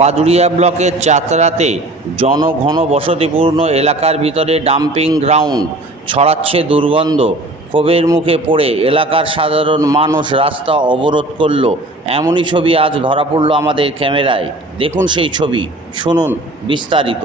বাদুড়িয়া ব্লকের চাতরাতে জনঘন বসতিপূর্ণ এলাকার ভিতরে ডাম্পিং গ্রাউন্ড, ছড়াচ্ছে দুর্গন্ধ। ক্ষোভের মুখে পড়ে এলাকার সাধারণ মানুষ রাস্তা অবরোধ করল। এমনই ছবি আজ ধরা পড়ল আমাদের ক্যামেরায়। দেখুন সেই ছবি, শুনুন বিস্তারিত।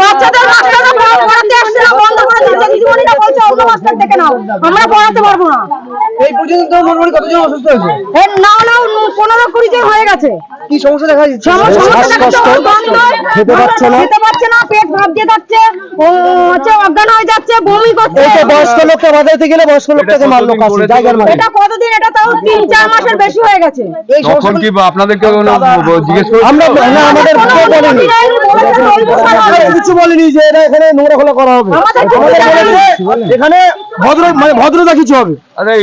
বাচ্চাদের মাস্টাররা পড়াতে আসছে না, বন্ধ করে দিচ্ছে। দিদিমণিরা বলছে অন্য মাস্টার থেকে নাও, আমরা পড়াতে পারবো না। এই পর্যন্ত মোটামুটি কতজন অসুস্থ হয়েছে? না 15-20 জন হয়ে গেছে। কি সমস্যা দেখা যাচ্ছে? খেতে পারছে না, পেট ভাব দিয়ে যাচ্ছে, অজ্ঞান হয়ে যাচ্ছে, বমি করছে। বয়স্ক লোকটা বাজাইতে গেলে বয়স্ক লোকটাকে মারলো কাছে জায়গার মাঝে। এটা কতদিন? এটা তাও 3-4 মাসের বেশি হয়ে গেছে। তখন কি আপনাদেরকে জিজ্ঞেস করে আমরা না, আমাদের কিছু বলিনি যে এটা এখানে নোংরা খোলা করা হবে। এখানে ভদ্রতা কিছু হবে। আরে